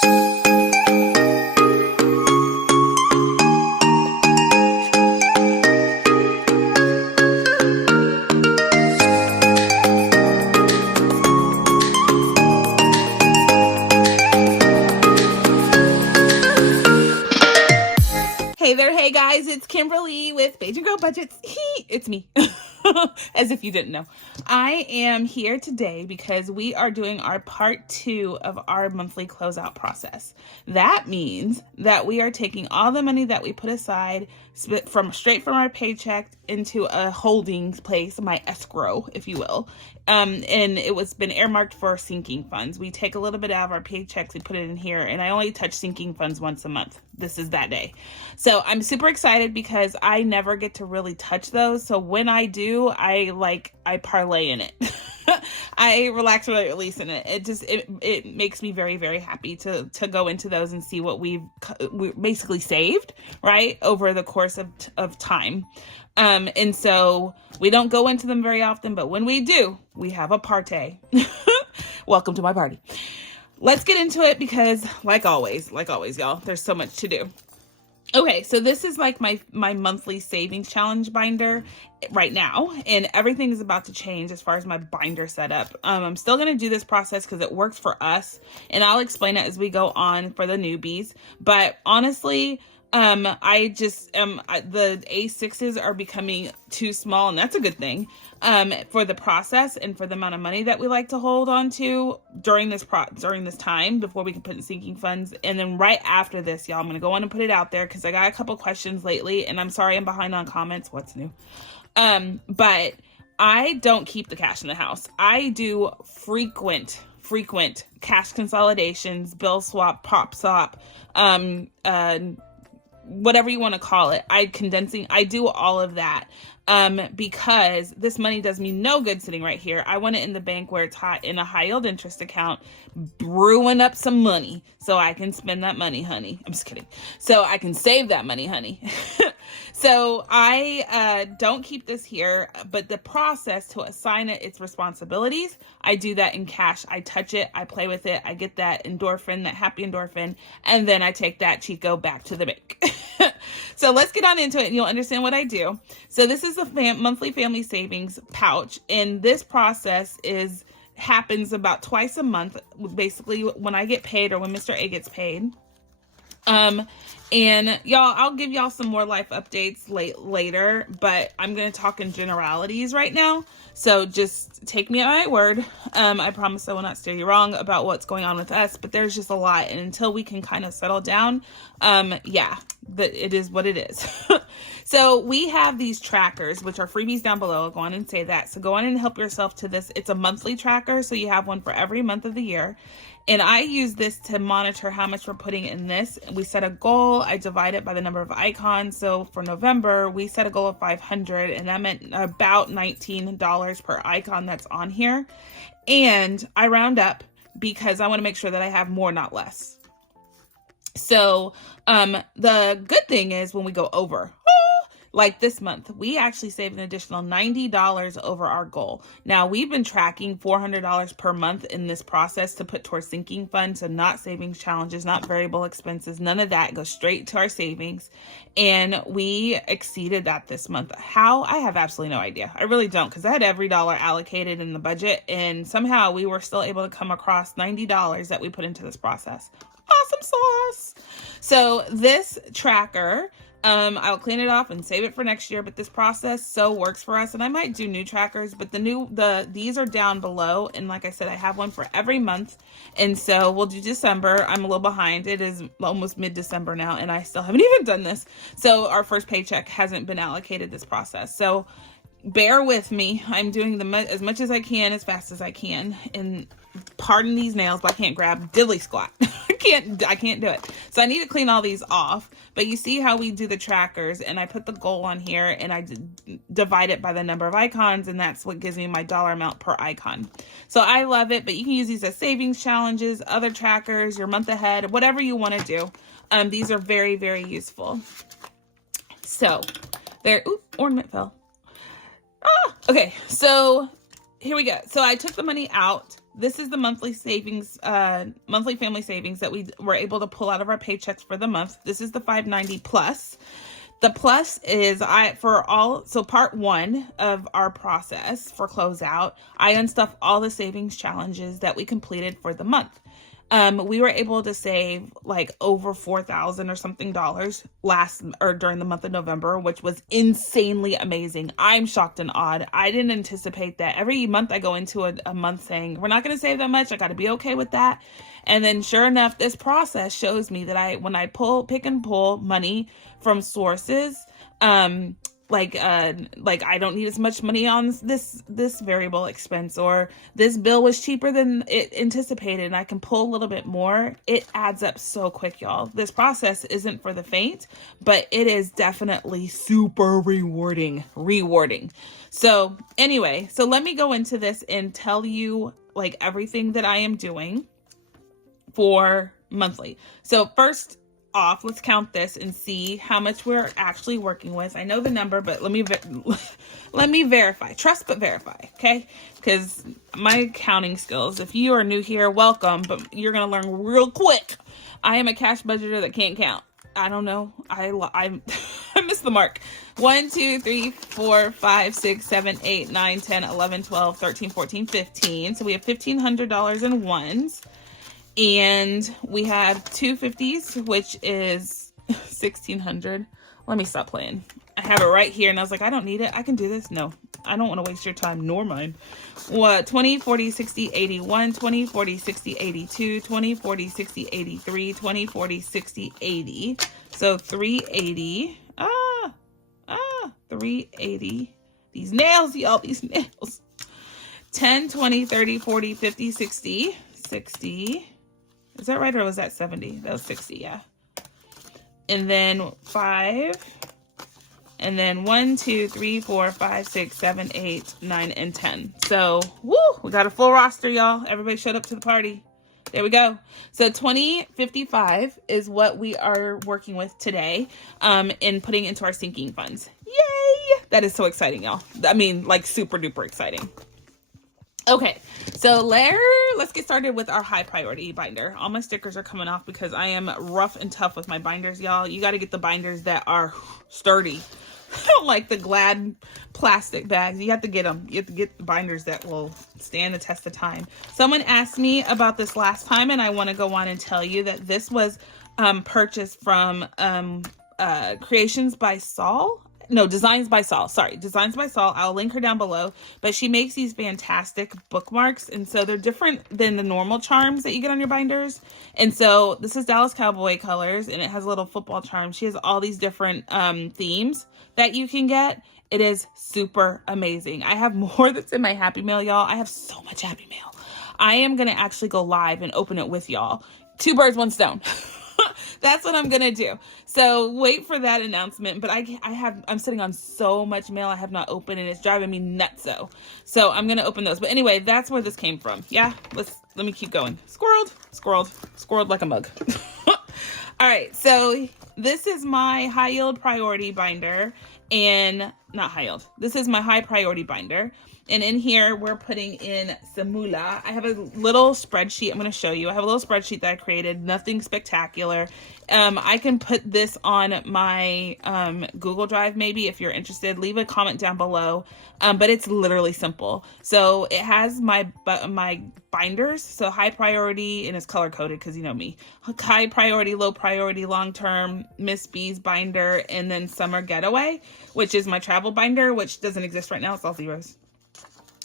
Hey there, hey guys, it's Kimberly with Bajan Budgets. It's me, as if you didn't know. I am here today because we are doing our part 2 of our monthly closeout process. That means that we are taking all the money that we put aside straight from our paycheck into a holding place, my escrow, if you will. And it was been earmarked for sinking funds. We take a little bit out of our paychecks, we put it in here, and I only touch sinking funds once a month. This is that day. So I'm super excited because I never get to really touch those. So when I do, I parlay in it. I relax, release in it. It makes me very, very happy to go into those and see what we basically saved, right, over the course of time. And so we don't go into them very often, but when we do, we have a party. Welcome to my party. Let's get into it because like always, y'all, there's so much to do. Okay, so this is like my monthly savings challenge binder right now, and everything is about to change as far as my binder setup. I'm still going to do this process because it works for us, and I'll explain it as we go on for the newbies. But honestly, the A6s are becoming too small, and that's a good thing, for the process and for the amount of money that we like to hold on to during this time before we can put in sinking funds. And then right after this, y'all, I'm going to go on and put it out there because I got a couple questions lately, and I'm sorry I'm behind on comments. What's new? But I don't keep the cash in the house. I do frequent cash consolidations, bill swap, pop swap, whatever you want to call it. I do all of that because this money does me no good sitting right here. I want it in the bank where it's hot in a high yield interest account, brewing up some money so I can spend that money, honey. I'm just kidding. So I can save that money, honey. So I don't keep this here, but the process to assign it its responsibilities, I do that in cash. I touch it, I play with it, I get that endorphin, that happy endorphin, and then I take that Chico back to the bank. So let's get on into it and you'll understand what I do. So this is the monthly family savings pouch, and this process happens about twice a month, basically when I get paid or when Mr. A gets paid. And y'all, I'll give y'all some more life updates later, but I'm going to talk in generalities right now. So just take me at my word. I promise I will not steer you wrong about what's going on with us, but there's just a lot. And until we can kind of settle down, but it is what it is. So we have these trackers, which are freebies down below. I'll go on and say that. So go on and help yourself to this. It's a monthly tracker. So you have one for every month of the year. And I use this to monitor how much we're putting in this. We set a goal. I divide it by the number of icons. So for November, we set a goal of 500, and that meant about $19 per icon that's on here. And I round up because I want to make sure that I have more, not less. So the good thing is when we go over, like this month, we actually saved an additional $90 over our goal. Now, we've been tracking $400 per month in this process to put towards sinking funds, so not savings challenges, not variable expenses, none of that. Goes straight to our savings, and we exceeded that this month. How? I have absolutely no idea. I really don't, because I had every dollar allocated in the budget, and somehow we were still able to come across $90 that we put into this process. Awesome sauce. So this tracker, I'll clean it off and save it for next year, but this process so works for us, and I might do new trackers, but these are down below, and like I said, I have one for every month, and so we'll do December. I'm a little behind. It is almost mid-December now, and I still haven't even done this, so our first paycheck hasn't been allocated this process, so bear with me. I'm doing as much as I can, as fast as I can, and pardon these nails, but I can't grab diddly squat. I can't do it. So I need to clean all these off. But you see how we do the trackers, and I put the goal on here, and I divide it by the number of icons, and that's what gives me my dollar amount per icon. So I love it, but you can use these as savings challenges, other trackers, your month ahead, whatever you want to do. These are very, very useful. So there, ornament fell. Okay, so here we go. So I took the money out this is the monthly savings, monthly family savings that we were able to pull out of our paychecks for the month. This is the $590 plus. The plus is so part one of our process for closeout, I unstuff all the savings challenges that we completed for the month. We were able to save like over $4,000 or something during the month of November, which was insanely amazing. I'm shocked and awed. I didn't anticipate that. Every month I go into a month saying, we're not going to save that much. I got to be okay with that. And then sure enough, this process shows me that when I pick and pull money from sources, like I don't need as much money on this variable expense, or this bill was cheaper than it anticipated and I can pull a little bit more. It adds up so quick, y'all. This process isn't for the faint, but it is definitely super rewarding. So anyway, so let me go into this and tell you like everything that I am doing for monthly. So first off, let's count this and see how much we're actually working with. I know the number, but let me verify. Trust but verify, okay? Because my counting skills, if you are new here, welcome, but you're gonna learn real quick. I am a cash budgeter that can't count. I don't know. I missed the mark. 1, 2, 3, 4, 5, 6, 7, 8, 9, 10, 11, 12, 13, 14, 15. So we have $1,500 in ones. And we have 250s, which is 1,600. Let me stop playing. I have it right here, and I was like, I don't need it. I can do this. No, I don't want to waste your time nor mine. What? 20, 40, 60, 81, 20, 40, 60, 82, 20, 40, 60, 83, 20, 40, 60, 80. So 380. 380. These nails, y'all, these nails. 10, 20, 30, 40, 50, 60, 60. Is that right, or was that 70? That was 60, yeah. And then 5. And then 1, 2, 3, 4, 5, 6, 7, 8, 9, and 10. So, woo, we got a full roster, y'all. Everybody showed up to the party. There we go. So 2055 is what we are working with today in putting into our sinking funds. Yay! That is so exciting, y'all. I mean, like super duper exciting. Okay, so let's get started with our high priority binder. All my stickers are coming off because I am rough and tough with my binders, y'all. You got to get the binders that are sturdy. I don't like the Glad plastic bags. You have to get them. You have to get the binders that will stand the test of time. Someone asked me about this last time, and I want to go on and tell you that this was purchased from Creations by Saul. No, Designs by Saul. Sorry, Designs by Saul. I'll link her down below. But she makes these fantastic bookmarks. And so they're different than the normal charms that you get on your binders. And so this is Dallas Cowboy colors. And it has a little football charm. She has all these different themes that you can get. It is super amazing. I have more that's in my Happy Mail, y'all. I have so much Happy Mail. I am going to actually go live and open it with y'all. 2 birds, 1 stone. That's what I'm gonna do. So wait for that announcement. But I'm sitting on so much mail I have not opened, and it's driving me nuts. So I'm gonna open those. But anyway, that's where this came from. Yeah, let me keep going. Squirreled like a mug. All right, so this is my high yield priority binder, and not high yield. This is my high priority binder. And in here, we're putting in some moolah. I have a little spreadsheet I'm going to show you. I have a little spreadsheet that I created. Nothing spectacular. I can put this on my Google Drive maybe if you're interested. Leave a comment down below. But it's literally simple. So it has my binders. So high priority, and it's color coded because you know me. High priority, low priority, long term, Miss B's binder, and then summer getaway, which is my travel binder, which doesn't exist right now. It's all zeros.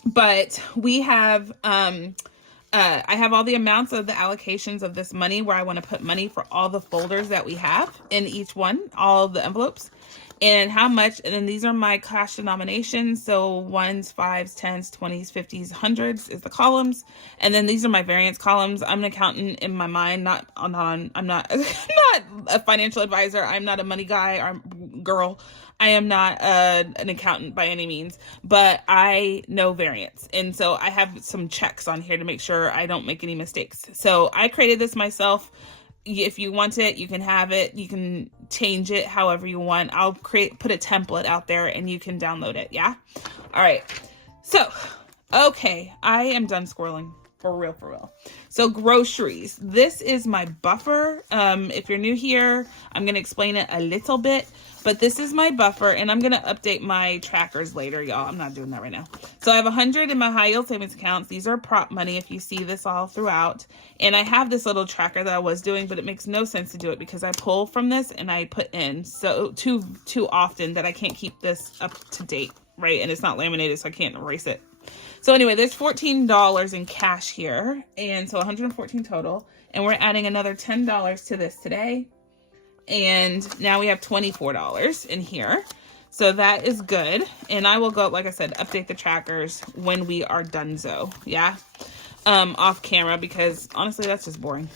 But we have, I have all the amounts of the allocations of this money where I want to put money for all the folders that we have in each one, all the envelopes, and how much. And then these are my cash denominations. So 1s, 5s, 10s, 20s, 50s, 100s is the columns. And then these are my variance columns. I'm an accountant in my mind, I'm not a financial advisor. I'm not a money guy or girl. I am not an accountant by any means, but I know variance. And so I have some checks on here to make sure I don't make any mistakes. So I created this myself. If you want it, you can have it. You can change it however you want. I'll put a template out there and you can download it. Yeah. All right. So, okay. I am done squirreling. For real, for real. So groceries. This is my buffer. If you're new here, I'm going to explain it a little bit. But this is my buffer, and I'm going to update my trackers later, y'all. I'm not doing that right now. So I have 100 in my high yield savings accounts. These are prop money if you see this all throughout. And I have this little tracker that I was doing, but it makes no sense to do it because I pull from this and I put in so too often that I can't keep this up to date, right? And it's not laminated, so I can't erase it. So anyway, there's $14 in cash here, and so 114 total. And we're adding another $10 to this today. And now we have $24 in here. So that is good. And I will go, like I said, update the trackers when we are donezo. Yeah. Off camera, because honestly, that's just boring.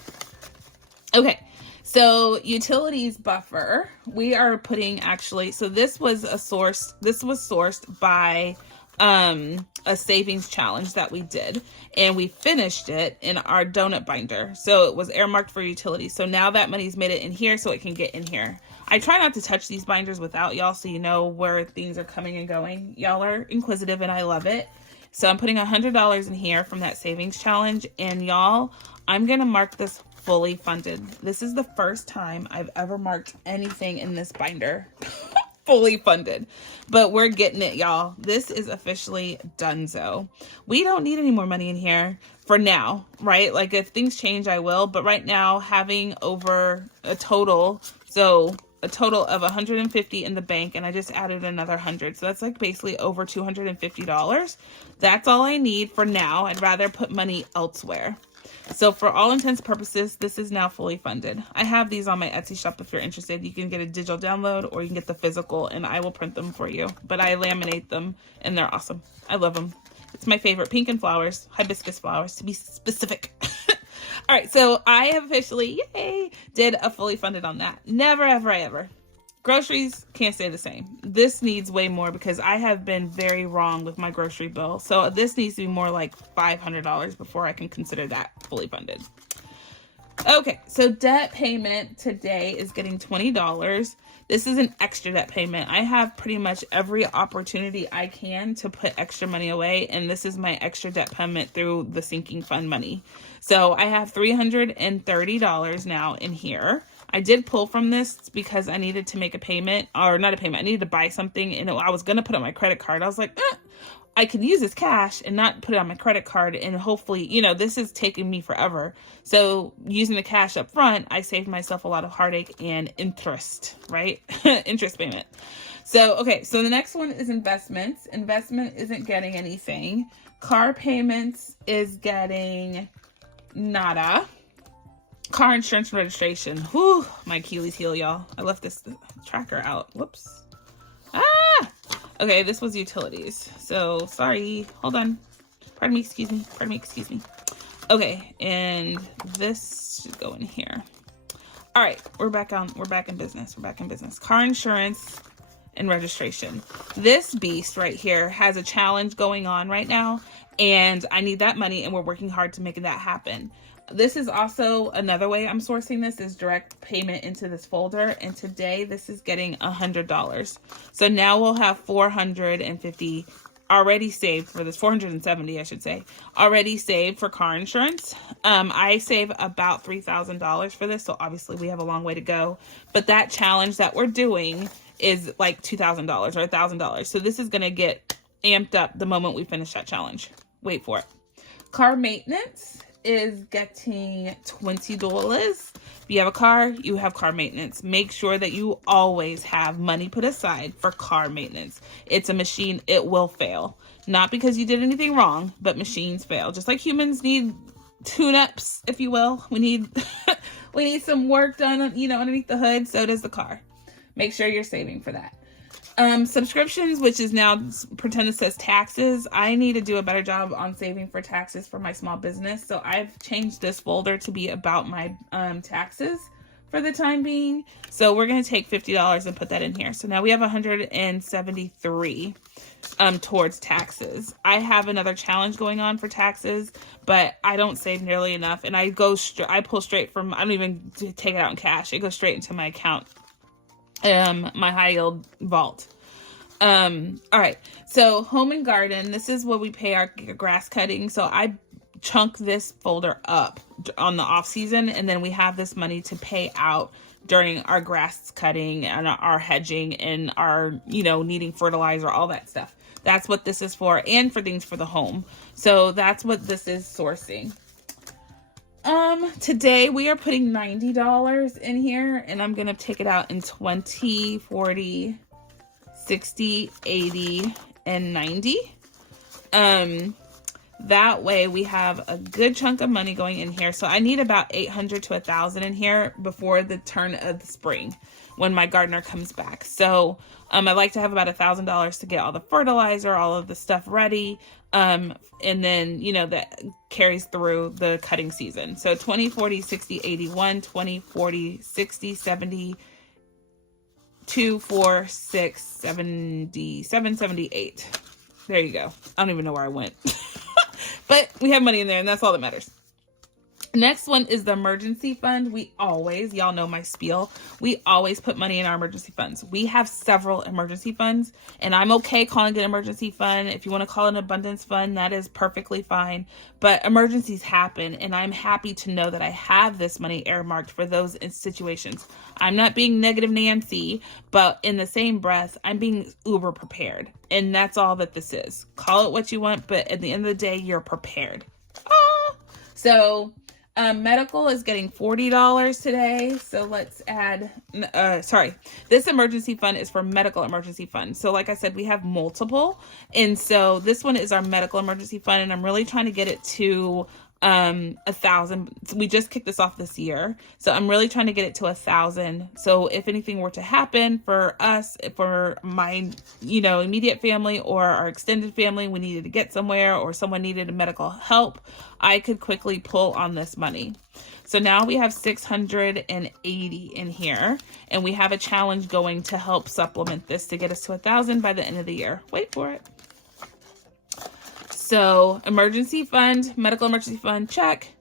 Okay. So utilities buffer, we are putting actually, so this was sourced by a savings challenge that we did, and we finished it in our donut binder. So it was earmarked for utilities. So now that money's made it in here so it can get in here. I try not to touch these binders without y'all, so you know where things are coming and going. Y'all are inquisitive and I love it. So I'm putting $100 in here from that savings challenge, and y'all, I'm going to mark this fully funded. This is the first time I've ever marked anything in this binder. Fully funded, but we're getting it, y'all. This is officially donezo. We don't need any more money in here for now, right? Like if things change, I will, but right now having over a total of 150 in the bank, and I just added another 100. So that's like basically over $250. That's all I need for now. I'd rather put money elsewhere. So for all intents and purposes, this is now fully funded. I have these on my Etsy shop if you're interested. You can get a digital download or you can get the physical, and I will print them for you. But I laminate them and they're awesome. I love them. It's my favorite. Pink and flowers, hibiscus flowers to be specific. All right, so I have officially, yay, did a fully funded on that. Never, ever, ever. Groceries can't stay the same. This needs way more because I have been very wrong with my grocery bill. So this needs to be more like $500 before I can consider that fully funded. Okay, so debt payment today is getting $20. This is an extra debt payment. I have pretty much every opportunity I can to put extra money away, and this is my extra debt payment through the sinking fund money. So I have $330 now in here. I did pull from this because I needed to make a payment, or not a payment. I needed to buy something, and I was going to put it on my credit card. I was like, I could use this cash and not put it on my credit card, and hopefully, this is taking me forever. So using the cash up front, I saved myself a lot of heartache and interest, right? Interest payment. So, okay, so the next one is investments. Investment isn't getting anything. Car payments is getting nada. Car insurance and registration. Whew, my Achilles heel, y'all. I left this tracker out. Whoops. Okay, this was utilities. So, sorry. Hold on. Pardon me, excuse me. Okay, and this should go in here. All right, we're back in business. Car insurance and registration. This beast right here has a challenge going on right now, and I need that money, and we're working hard to make that happen. This is also another way I'm sourcing this is direct payment into this folder. And today this is getting $100. So now we'll have 450 already saved for this, 470, I should say, already saved for car insurance. I save about $3,000 for this. So obviously we have a long way to go, but that challenge that we're doing is like $2,000 or $1,000. So this is going to get amped up the moment we finish that challenge. Wait for it. Car maintenance is getting $20. If you have a car, you have car maintenance. Make sure that you always have money put aside for car maintenance. It's a machine. It will fail. Not because you did anything wrong, but machines fail. Just like humans need tune-ups, if you will. We need some work done, underneath the hood. So does the car. Make sure you're saving for that. Subscriptions, which is now pretend it says taxes. I need to do a better job on saving for taxes for my small business. So I've changed this folder to be about my taxes for the time being. So we're going to take $50 and put that in here. So now we have 173 towards taxes. I have another challenge going on for taxes, but I don't save nearly enough. And I pull straight from, I don't even take it out in cash. It goes straight into my account. My high yield vault. All right. So home and garden, this is what we pay our grass cutting. So I chunk this folder up on the off season, and then we have this money to pay out during our grass cutting and our hedging and our, you know, needing fertilizer, all that stuff. That's what this is for, and for things for the home. So that's what this is sourcing. Today we are putting $90 in here, and I'm going to take it out in 20, 40, 60, 80, and 90. That way we have a good chunk of money going in here. So I need about 800 to 1,000 in here before the turn of the spring when my gardener comes back. So I like to have about $1,000 to get all the fertilizer, all of the stuff ready. And then, you know, that carries through the cutting season. So 20, 40, 60, 81, 20, 40, 60, 70, 2, 4, 6, 77, 78. There you go. I don't even know where I went. But we have money in there, and that's all that matters. Next one is the emergency fund. We always, y'all know my spiel, we always put money in our emergency funds. We have several emergency funds, and I'm okay calling it an emergency fund. If you want to call it an abundance fund, that is perfectly fine. But emergencies happen, and I'm happy to know that I have this money earmarked for those situations. I'm not being negative Nancy, but in the same breath, I'm being uber prepared. And that's all that this is. Call it what you want, but at the end of the day, you're prepared. So medical is getting $40 today. So let's add, this emergency fund is for medical emergency fund. So like I said, we have multiple. And so this one is our medical emergency fund, and I'm really trying to get it to 1,000. We just kicked this off this year, so I'm really trying to get it to 1,000. So if anything were to happen for us, for my, you know, immediate family or our extended family, we needed to get somewhere, or someone needed medical help, I could quickly pull on this money. So now we have 680 in here, and we have a challenge going to help supplement this to get us to 1,000 by the end of the year. Wait for it. So emergency fund, medical emergency fund, check.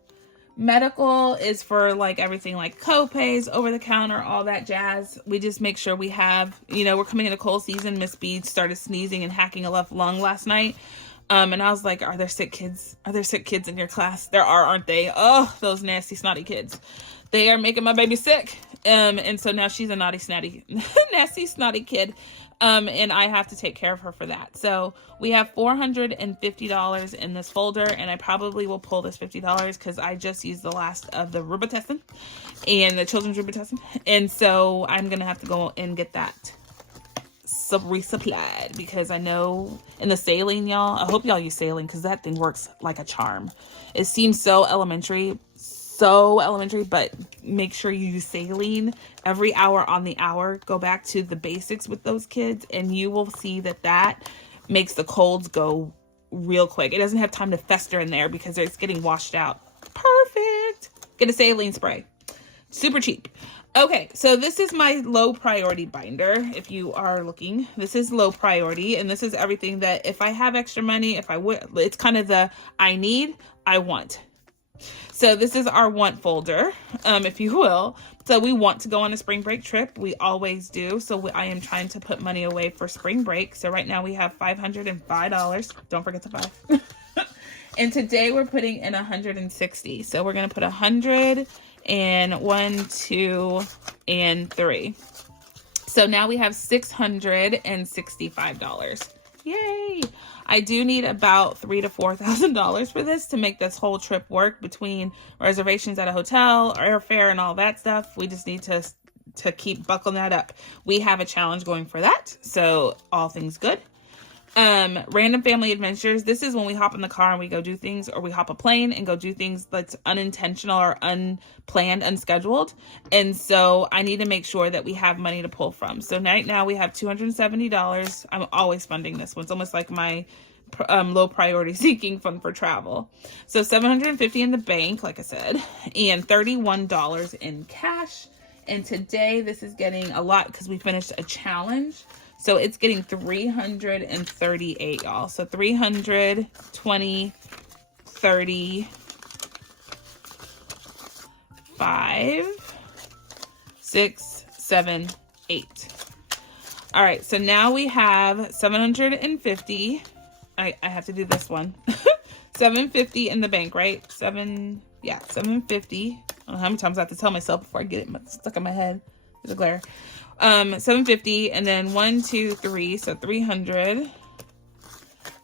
Medical is for like everything like co-pays, over the counter, all that jazz. We just make sure we have, you know, we're coming into cold season. Miss Bede started sneezing and hacking a left lung last night. And I was like, are there sick kids? Are there sick kids in your class? There are, aren't they? Oh, those nasty, snotty kids. They are making my baby sick. And so now she's a naughty, snotty, nasty, snotty kid. And I have to take care of her for that. So we have $450 in this folder, and I probably will pull this $50 because I just used the last of the Rubitessin and the children's Rubitessin. And so I'm going to have to go and get that resupplied, because I know in the saline, y'all, I hope y'all use saline because that thing works like a charm. It seems so elementary, but make sure you use saline every hour on the hour. Go back to the basics with those kids, and you will see that that makes the colds go real quick. It doesn't have time to fester in there because it's getting washed out. Perfect. Get a saline spray. Super cheap. Okay, so this is my low priority binder. If you are looking, this is low priority, and this is everything that if I have extra money, if I would, it's kind of the I need, I want. So this is our want folder, if you will. So we want to go on a spring break trip. We always do. So I am trying to put money away for spring break. So right now we have $505. Don't forget the 5. And today we're putting in 160. So we're going to put 100 and 1, 2, and 3. So now we have $665. Yay! I do need about $3,000 to $4,000 for this to make this whole trip work, between reservations at a hotel, airfare, and all that stuff. We just need to keep buckling that up. We have a challenge going for that, so all things good. Random family adventures. This is when we hop in the car and we go do things, or we hop a plane and go do things that's unintentional or unplanned, unscheduled. And so I need to make sure that we have money to pull from. So right now we have $270. I'm always funding this one. It's almost like my low priority seeking fund for travel. So $750 in the bank, like I said, and $31 in cash. And today this is getting a lot because we finished a challenge. So it's getting 338, y'all. So 320, 30, 5, 6, 7, 8. All right, so now we have 750. I have to do this one. $750 in the bank, right? Yeah, $750. I don't know how many times I have to tell myself before I get it stuck in my head. There's a glare. $750, and then 1, 2, 3, so 300.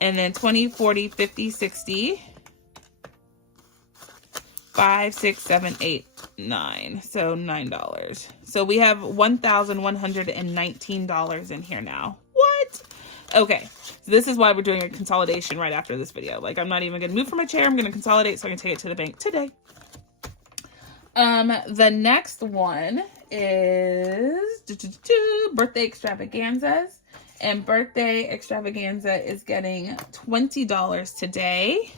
And then 20, 40, 50, 60. 5, 6, 7, 8, 9. So $9. So we have $1,119 in here now. What? Okay. So this is why we're doing a consolidation right after this video. Like, I'm not even going to move from my chair. I'm going to consolidate so I can take it to the bank today. The next one is birthday extravaganzas. And birthday extravaganza is getting $20 today.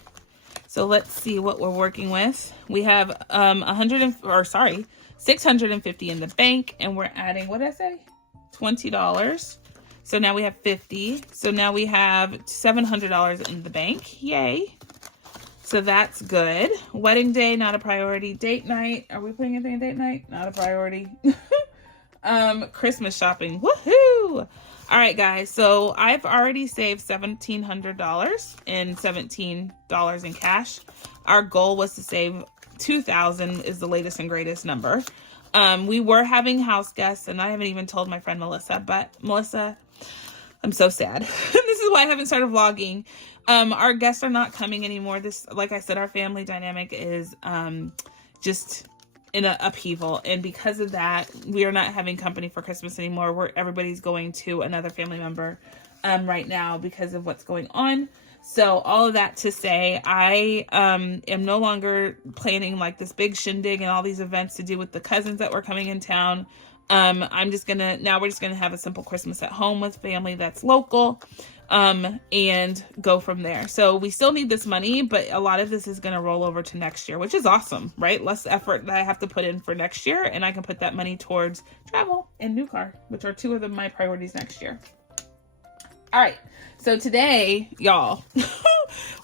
So let's see what we're working with. We have 650 in the bank, and we're adding, what did I say? $20. So now we have 50. So now we have $700 in the bank. Yay. So that's good. Wedding day, not a priority. Date night. Are we putting anything in date night? Not a priority. Christmas shopping. Woohoo! All right, guys. So I've already saved $1,700 and $17 in cash. Our goal was to save $2,000 is the latest and greatest number. We were having house guests, and I haven't even told my friend Melissa, but Melissa, I'm so sad. This is why I haven't started vlogging. Our guests are not coming anymore. This, like I said, our family dynamic is just in an upheaval, and because of that, we are not having company for Christmas anymore. Everybody's going to another family member right now because of what's going on. So all of that to say, I am no longer planning like this big shindig and all these events to do with the cousins that were coming in town. We're just gonna have a simple Christmas at home with family that's local, and go from there. So we still need this money, but a lot of this is gonna roll over to next year, which is awesome, right? Less effort that I have to put in for next year, and I can put that money towards travel and new car, which are two of my priorities next year. All right, so today, y'all,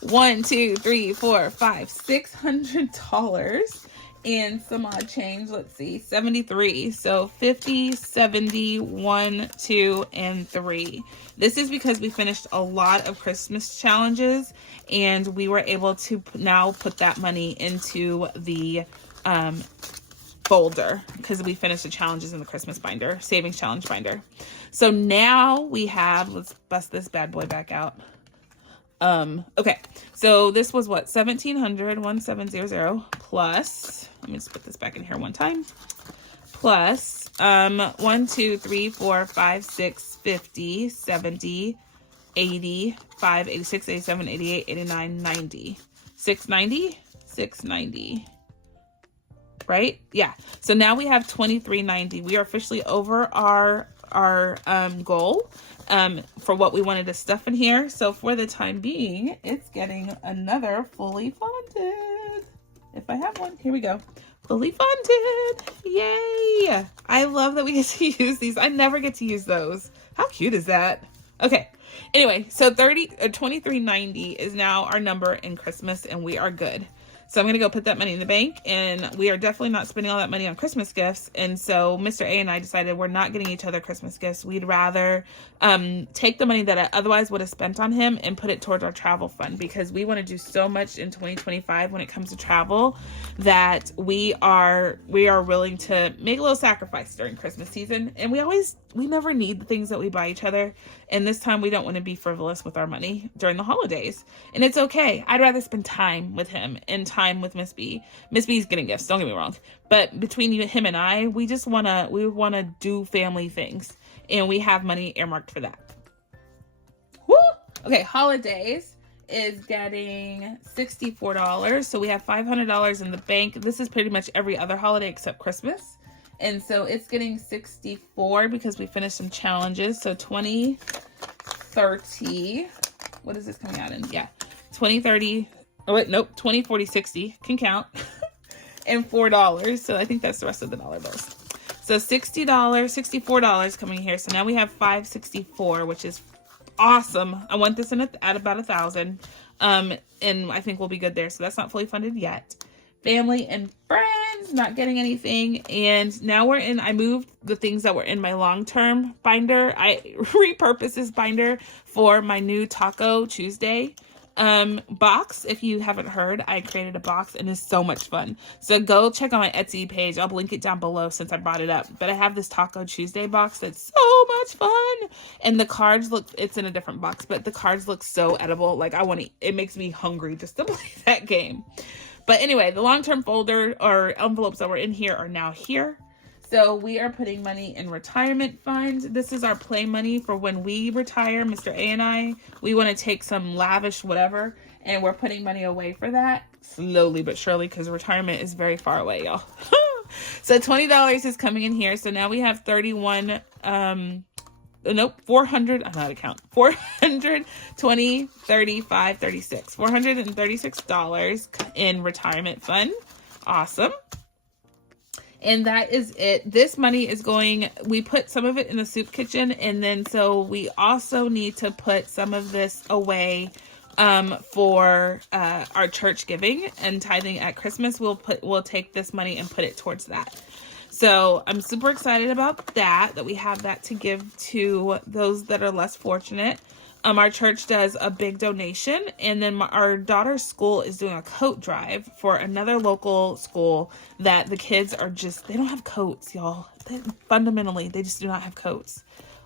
$600 and some odd change. Let's see, 73. So 50, 70, 1, 2, and 3. This is because we finished a lot of Christmas challenges, and we were able to now put that money into the folder because we finished the challenges in the Christmas binder, savings challenge binder. So now we have, let's bust this bad boy back out. Okay, so this was what, 1,700 plus, let me just put this back in here one time, plus 1, 2, 3, 4, 5, 6, 50, 70, 80, 5, 86, 87, 88, 89, 90, 690, right? Yeah. So now we have 2390. We are officially over our goal for what we wanted to stuff in here. So for the time being, it's getting another fully funded. If I have one, here we go. Fully funded. Yay. I love that we get to use these. I never get to use those. How cute is that? Okay. Anyway, so 2390 is now our number in Christmas, and we are good. So I'm going to go put that money in the bank, and we are definitely not spending all that money on Christmas gifts. And so Mr. A and I decided we're not getting each other Christmas gifts. We'd rather take the money that I otherwise would have spent on him and put it towards our travel fund, because we want to do so much in 2025 when it comes to travel that we are willing to make a little sacrifice during Christmas season. And we never need the things that we buy each other. And this time we don't want to be frivolous with our money during the holidays. And it's okay. I'd rather spend time with him and time with Miss B. Miss B's getting gifts, don't get me wrong. But between him and I, we want to do family things. And we have money earmarked for that. Woo! Okay, holidays is getting $64. So we have $500 in the bank. This is pretty much every other holiday except Christmas. And so it's getting 64 because we finished some challenges. So 20, 30. What is this coming out in? Yeah. 20, 30. Oh, wait, nope. 20, 40, 60. Can count. And $4. So I think that's the rest of the dollar bills. So $60, $64 coming here. So now we have $564, which is awesome. I want this in at about 1,000. And I think we'll be good there. So that's not fully funded yet. Family and friends, not getting anything. And now I moved the things that were in my long-term binder. I repurposed this binder for my new Taco Tuesday box. If you haven't heard, I created a box and it's so much fun. So go check out my Etsy page. I'll link it down below since I brought it up. But I have this Taco Tuesday box that's so much fun. And the cards look, it's in a different box, but the cards look so edible. Like I want to, it makes me hungry just to play that game. But anyway, the long-term folder or envelopes that were in here are now here. So we are putting money in retirement fund. This is our play money for when we retire, Mr. A and I. We want to take some lavish whatever, and we're putting money away for that slowly but surely because retirement is very far away, y'all. So $20 is coming in here. So now we have 400, I'm not out of count. 420, 35, 36. $436 in retirement fund. Awesome. And that is it. This money is going, we put some of it in the soup kitchen. And then so we also need to put some of this away for our church giving and tithing at Christmas. We'll take this money and put it towards that. So I'm super excited about that we have that to give to those that are less fortunate. Our church does a big donation, and then our daughter's school is doing a coat drive for another local school that the kids are just, they don't have coats, y'all. Fundamentally, they just do not have coats.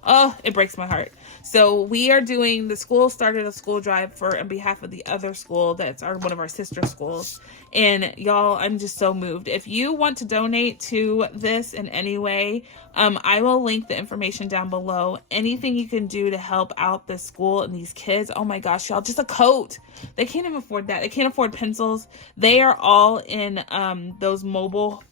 Oh, it breaks my heart. So we are doing, the school started a school drive on behalf of the other school that's one of our sister schools. And y'all, I'm just so moved. If you want to donate to this in any way, I will link the information down below. Anything you can do to help out this school and these kids. Oh my gosh, y'all, just a coat. They can't even afford that. They can't afford pencils. They are all in those mobile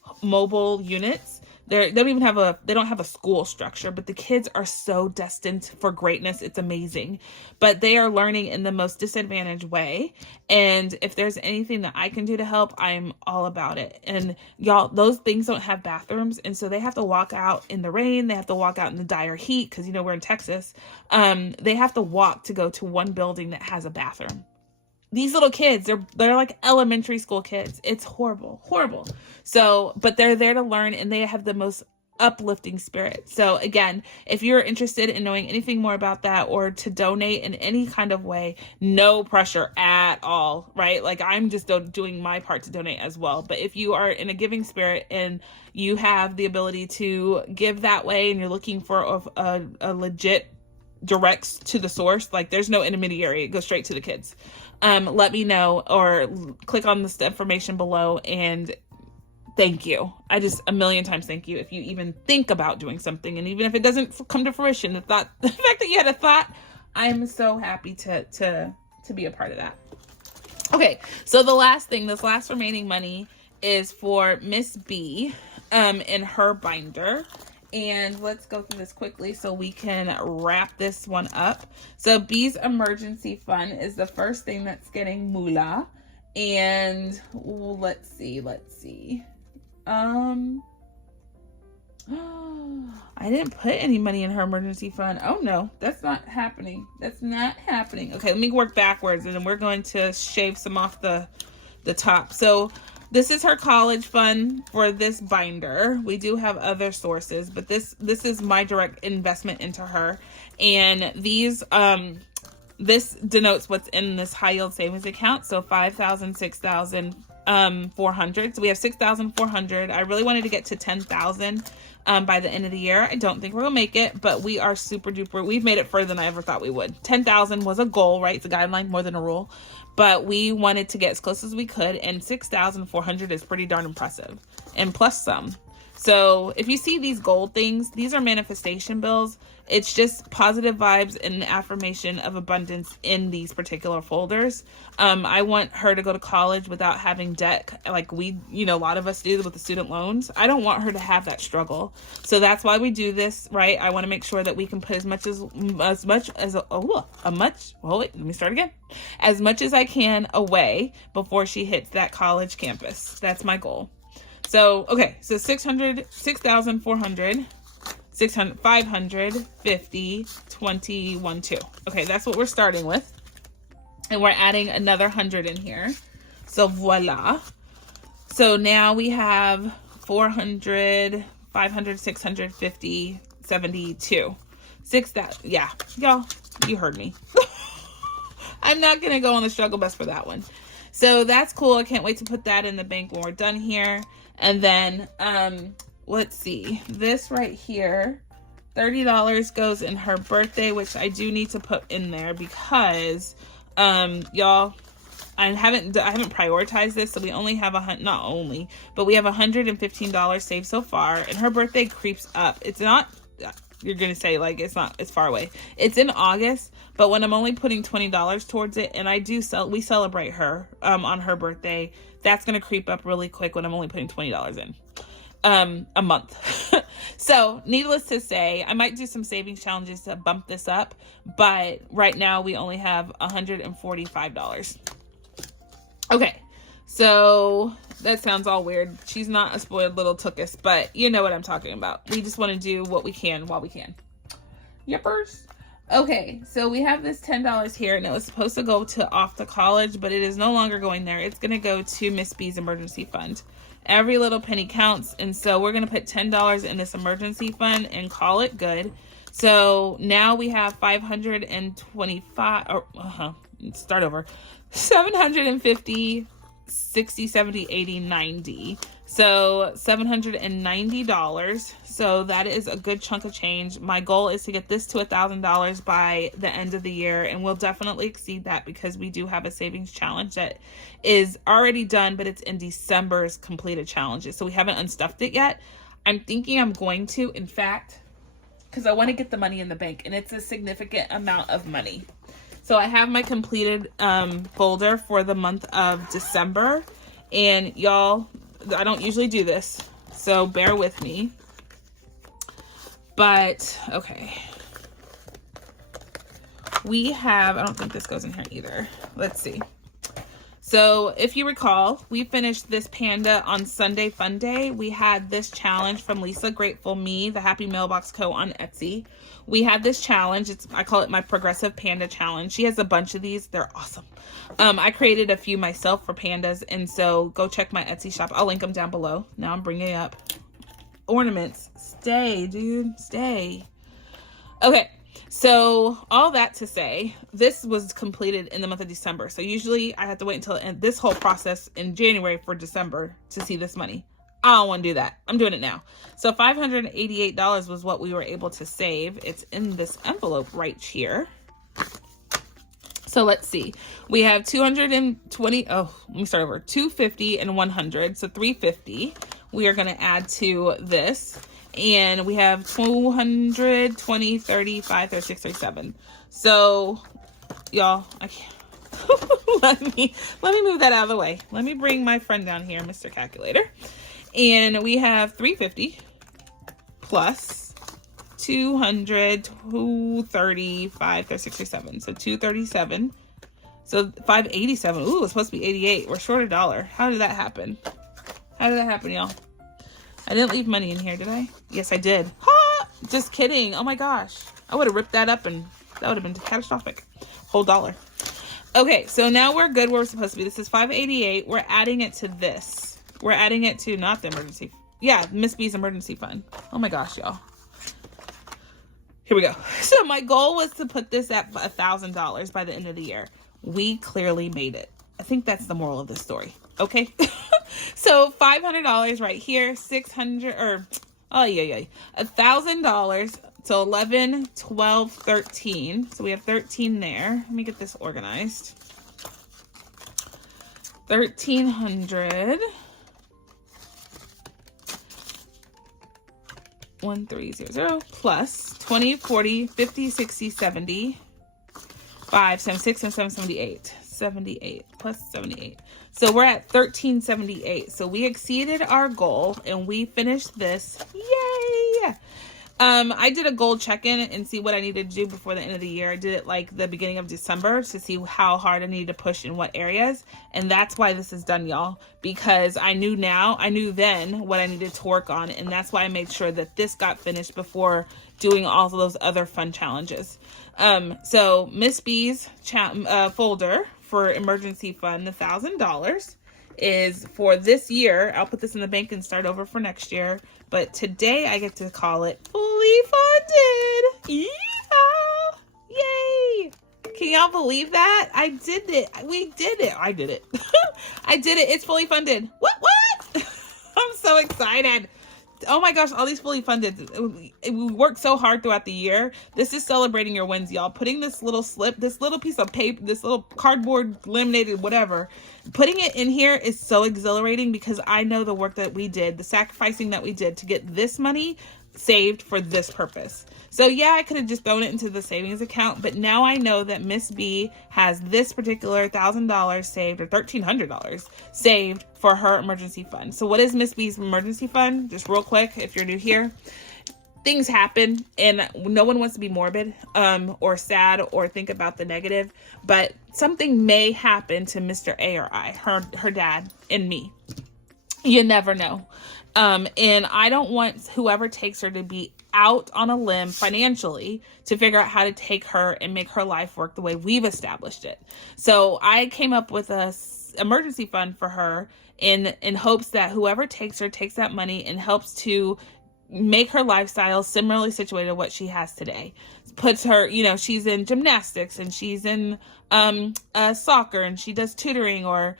units. They don't have a school structure, but the kids are so destined for greatness. It's amazing, but they are learning in the most disadvantaged way. And if there's anything that I can do to help, I'm all about it. And y'all, those things don't have bathrooms. And so they have to walk out in the rain. They have to walk out in the dire heat. Cause we're in Texas. They have to walk to go to one building that has a bathroom. These little kids, they're like elementary school kids. It's horrible. So, but they're there to learn and they have the most uplifting spirit. So again, if you're interested in knowing anything more about that or to donate in any kind of way, no pressure at all, right? Like I'm just doing my part to donate as well. But if you are in a giving spirit and you have the ability to give that way and you're looking for a legit directs to the source, like there's no intermediary, it goes straight to the kids. Let me know or click on this information below and thank you. I just a million times thank you if you even think about doing something, and even if it doesn't come to fruition, the fact that you had a thought, I'm so happy to be a part of that. Okay, so the last thing, this last remaining money is for Miss B in her binder. And let's go through this quickly so we can wrap this one up. So B's emergency fund is the first thing that's getting moolah. And let's see. I didn't put any money in her emergency fund. Oh no, that's not happening. Okay, let me work backwards and then we're going to shave some off the top. So this is her college fund for this binder. We do have other sources, but this is my direct investment into her. And these, this denotes what's in this high yield savings account. So 5,000, 6,400. So we have 6,400. I really wanted to get to 10,000 by the end of the year. I don't think we're gonna make it, but we are super duper. We've made it further than I ever thought we would. 10,000 was a goal, right? It's a guideline more than a rule. But we wanted to get as close as we could, and 6,400 is pretty darn impressive, and plus some. So if you see these gold things, these are manifestation bills. It's just positive vibes and affirmation of abundance in these particular folders. I want her to go to college without having debt like we, a lot of us do with the student loans. I don't want her to have that struggle. So that's why we do this, right? I want to make sure that we can put as much as I can away before she hits that college campus. That's my goal. So, okay, so 6,400, 550, 21, 2. Okay, that's what we're starting with. And we're adding another 100 in here. So, voila. So now we have 400, 500, 650, 72. 6,000. Yeah, y'all, you heard me. I'm not going to go on the struggle bus for that one. So that's cool. I can't wait to put that in the bank when we're done here. And then, let's see, this right here, $30 goes in her birthday, which I do need to put in there because, y'all, I haven't prioritized this, so we only have we have $115 saved so far, and her birthday creeps up. It's not, you're gonna say like it's far away. It's in August, but when I'm only putting $20 towards it, and we celebrate her on her birthday, that's gonna creep up really quick when I'm only putting $20 in a month. So needless to say, I might do some savings challenges to bump this up, but right now we only have $145. Okay, so that sounds all weird. She's not a spoiled little tookus, but you know what I'm talking about. We just want to do what we can while we can. Yippers. Okay, so we have this $10 here, and it was supposed to go off to college, but it is no longer going there. It's going to go to Miss B's emergency fund. Every little penny counts, and so we're going to put $10 in this emergency fund and call it good. So now we have 750, 60, 70, 80, 90. So $790. So that is a good chunk of change. My goal is to get this to $1,000 by the end of the year, and we'll definitely exceed that because we do have a savings challenge that is already done, but it's in December's completed challenges. So we haven't unstuffed it yet. I'm thinking I'm going to, in fact, because I want to get the money in the bank, and it's a significant amount of money. So I have my completed folder for the month of December, and y'all, I don't usually do this, so bear with me. But, okay. We have, I don't think this goes in here either. Let's see. So if you recall, we finished this panda on Sunday Fun Day. We had this challenge from Lisa Grateful Me, the Happy Mailbox Co. on Etsy. We had this challenge. I call it my Progressive Panda Challenge. She has a bunch of these. They're awesome. I created a few myself for pandas, and so go check my Etsy shop. I'll link them down below. Now I'm bringing it up. Ornaments. Stay, dude. Stay. Okay. So all that to say, this was completed in the month of December. So usually I have to wait until this whole process in January for December to see this money. I don't want to do that. I'm doing it now. So $588 was what we were able to save. It's in this envelope right here. So let's see. We have 220. Oh, let me start over. 250 and 100. So 350. We are going to add to this. And we have 200, 20, 30, 5, 36, 37. So, y'all, I can't. let me move that out of the way. Let me bring my friend down here, Mr. Calculator. And we have 350 plus 200, 230, 5, 36, 37. So 237. So 587. Ooh, it's supposed to be 88. We're short $1. How did that happen? How did that happen, y'all? I didn't leave money in here, did I? Yes, I did. Ha! Just kidding. Oh my gosh. I would have ripped that up and that would have been catastrophic. Whole $1. Okay, so now we're good where we're supposed to be. This is 588. We're adding it to this. We're adding it to not the emergency. Yeah, Miss B's emergency fund. Oh my gosh, y'all. Here we go. So my goal was to put this at $1,000 by the end of the year. We clearly made it. I think that's the moral of this story. Okay. So $500 right here, $1,000 to 11, 12, 13. So we have 13 there. Let me get this organized. 1,300. 1300 plus 20, 40, 50, 60, 70, 5, 76, and 778. 78 plus 78. So we're at 1378. So we exceeded our goal and we finished this. Yay! I did a goal check-in and see what I needed to do before the end of the year. I did it like the beginning of December to see how hard I needed to push in what areas. And that's why this is done, y'all. Because I knew then what I needed to work on. And that's why I made sure that this got finished before doing all of those other fun challenges. So Miss B's folder for emergency fund, $1,000 is for this year. I'll put this in the bank and start over for next year. But today I get to call it fully funded. Yeah! Yay! Can y'all believe that? I did it. We did it. I did it. I did it. It's fully funded. What? I'm so excited. Oh my gosh, all these fully funded. We worked so hard throughout the year. This is celebrating your wins, y'all. Putting this little slip, this little piece of paper, this little cardboard, laminated, whatever, putting it in here is so exhilarating because I know the work that we did, the sacrificing that we did to get this money saved for this purpose. So yeah, I could have just thrown it into the savings account, but now I know that Miss B has this particular $1,000 saved, or $1,300 saved for her emergency fund. So what is Miss B's emergency fund? Just real quick, if you're new here, things happen and no one wants to be morbid or sad or think about the negative, but something may happen to Mr. A or I, her dad and me. You never know. And I don't want whoever takes her to be out on a limb financially to figure out how to take her and make her life work the way we've established it. So I came up with a emergency fund for her in hopes that whoever takes her takes that money and helps to make her lifestyle similarly situated to what she has today. Puts her, you know, she's in gymnastics and she's in soccer and she does tutoring or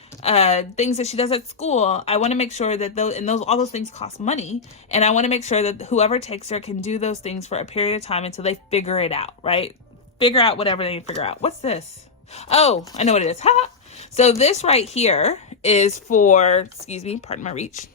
things that she does at school. I want to make sure that all those things cost money, and I want to make sure that whoever takes her can do those things for a period of time until they figure it out, right? Figure out whatever they need to figure out. What's this? Oh, I know what it is. Ha! So this right here is for, excuse me, pardon my reach.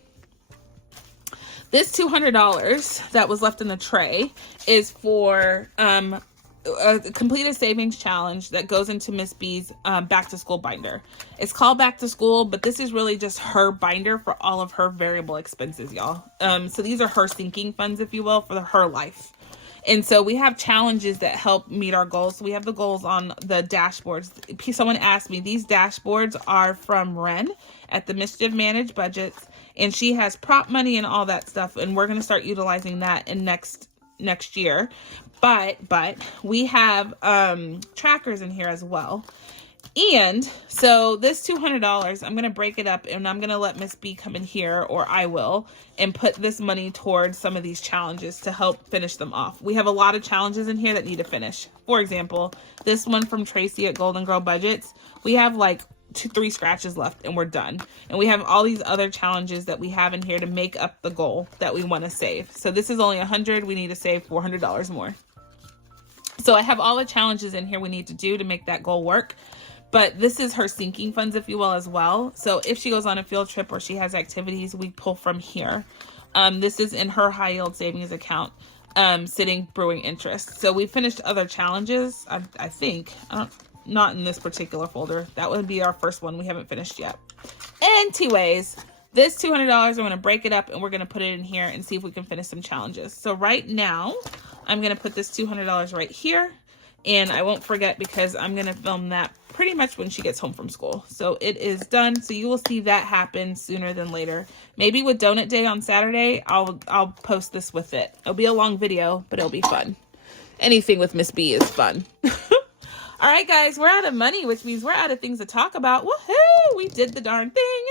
This $200 that was left in the tray is for a completed savings challenge that goes into Miss B's back to school binder. It's called back to school, but this is really just her binder for all of her variable expenses, y'all. So these are her sinking funds, if you will, for her life. And so we have challenges that help meet our goals. So we have the goals on the dashboards. Someone asked me, these dashboards are from Ren at the Mischief Managed Budgets, and she has prop money and all that stuff, and we're going to start utilizing that in next year. But we have trackers in here as well. And so this $200, I'm going to break it up and I'm going to let Miss B come in here, or I will, and put this money towards some of these challenges to help finish them off. We have a lot of challenges in here that need to finish. For example, this one from Tracy at Golden Girl Budgets, we have like 2-3 scratches left and we're done. And we have all these other challenges that we have in here to make up the goal that we want to save. So this is only $100. We need to save $400 more. So I have all the challenges in here we need to do to make that goal work. But this is her sinking funds, if you will, as well. So if she goes on a field trip or she has activities, we pull from here. This is in her high yield savings account, sitting brewing interest. So we finished other challenges, I think. Not in this particular folder. That would be our first one we haven't finished yet. Anyways, this $200, I'm going to break it up and we're going to put it in here and see if we can finish some challenges. So right now, I'm going to put this $200 right here. And I won't forget because I'm going to film that pretty much when she gets home from school. So it is done. So you will see that happen sooner than later. Maybe with Donut Day on Saturday, I'll post this with it. It'll be a long video, but it'll be fun. Anything with Miss B is fun. All right, guys, we're out of money, which means we're out of things to talk about. Woohoo! We did the darn thing.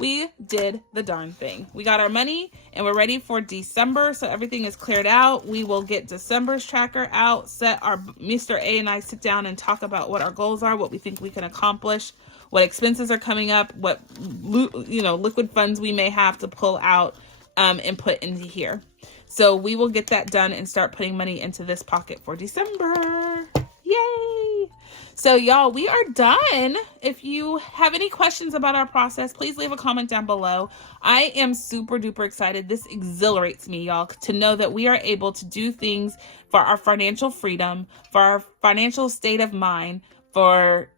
We did the darn thing. We got our money and we're ready for December. So everything is cleared out. We will get December's tracker out, Mr. A and I sit down and talk about what our goals are, what we think we can accomplish, what expenses are coming up, what, liquid funds we may have to pull out and put into here. So we will get that done and start putting money into this pocket for December. Yay! So y'all, we are done. If you have any questions about our process, please leave a comment down below. I am super duper excited. This exhilarates me, y'all, to know that we are able to do things for our financial freedom, for our financial state of mind, for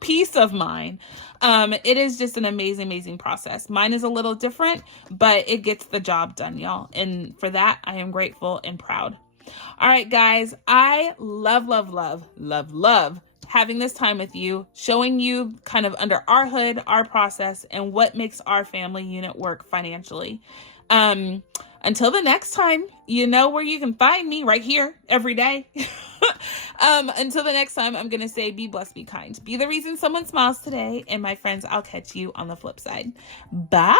peace of mind. It is just an amazing, amazing process. Mine is a little different, but it gets the job done, y'all. And for that, I am grateful and proud. All right, guys, I love having this time with you, showing you kind of under our hood, our process, and what makes our family unit work financially. Until the next time, you know where you can find me, right here every day. Until the next time, I'm going to say be blessed, be kind. Be the reason someone smiles today. And my friends, I'll catch you on the flip side. Bye.